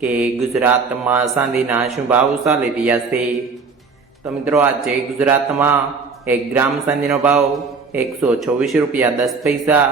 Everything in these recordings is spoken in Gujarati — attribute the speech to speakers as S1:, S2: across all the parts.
S1: કે ગુજરાતમાં ચાંદીના શું ભાવ ચાલી રહ્યા છે. તો મિત્રો, આજે ગુજરાતમાં એક ગ્રામ ચાંદીનો ભાવ એકસો ચોવીસ રૂપિયા દસ પૈસા,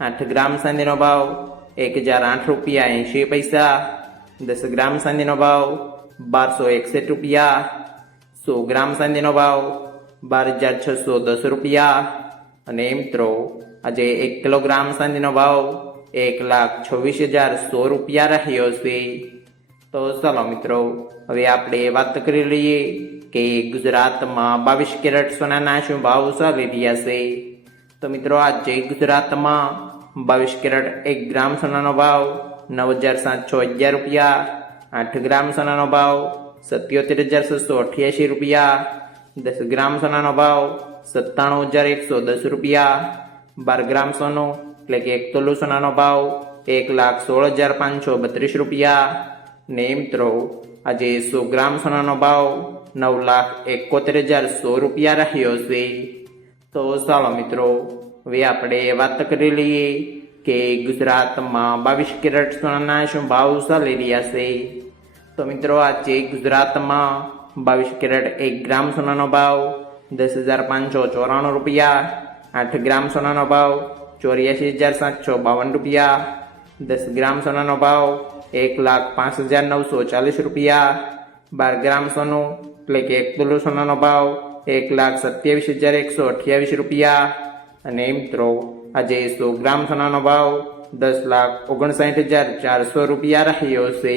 S1: આઠ ગ્રામ ચાંદીનો ભાવ એક હજાર આઠ રૂપિયા એંશી પૈસા, દસ ગ્રામ ચાંદીનો ભાવ બારસો એકસઠ રૂપિયા, સો ગ્રામ ચાંદીનો ભાવ બાર હજાર છસો દસ રૂપિયા. અને મિત્રો, આજે એક કિલોગ્રામ ચાંદીનો ભાવ એક લાખ છવ્વીસ હજાર સો રૂપિયા રહ્યો છે. તો ચાલો મિત્રો, હવે આપણે વાત કરી લઈએ કે ગુજરાતમાં બાવીસ કેરેટ સોનાના શું ભાવ ચાલી રહ્યા છે. તો મિત્રો, આજે ગુજરાતમાં બાવીસ કેરેટ એક ગ્રામ સોનાનો ભાવ નવ હજાર સાતસો અગિયાર રૂપિયા, આઠ ગ્રામ સોનાનો ભાવ સત્યોતેર હજાર છસો અઠ્યાસી રૂપિયા, દસ ગ્રામ સોનાનો ભાવ સત્તાણું હજાર એકસો દસ રૂપિયા, બાર ગ્રામ સોનું એટલે કે એક તોલું સોનાનો ભાવ, એક લાખ સોળ હજાર પાંચસો બત્રીસ રૂપિયા. ને મિત્રો આજે સો ગ્રામ સોનાનો ભાવ, નવ લાખ એકોતેર હજાર સો રૂપિયા રહ્યો છે. તો ચાલો મિત્રો, હવે આપણે વાત કરી લઈએ કે ગુજરાતમાં બાવીસ કેરેટ સોનાના શું ભાવ ચાલી રહ્યા છે. તો મિત્રો, આજે ગુજરાતમાં બાવીસ કેરેટ એક ગ્રામ સોનાનો ભાવ દસ હજાર પાંચસો ચોરાણું રૂપિયા, આઠ ગ્રામ સોનાનો ભાવ ચોર્યાસી હજાર સાતસો બાવન રૂપિયા, દસ ગ્રામ સોનાનો ભાવ એક લાખ પાંચ હજાર નવસો ચાલીસ રૂપિયા, બાર ગ્રામ સોનું, એટલે કે એક તુલુ સોનાનો ભાવ એક લાખ સત્યાવીસ હજાર એકસો અઠ્યાવીસ રૂપિયા. અને મિત્રો, આજે સો ગ્રામ સોનાનો ભાવ દસ લાખ ઓગણસાઠ હજાર ચારસો રૂપિયા રહ્યો છે.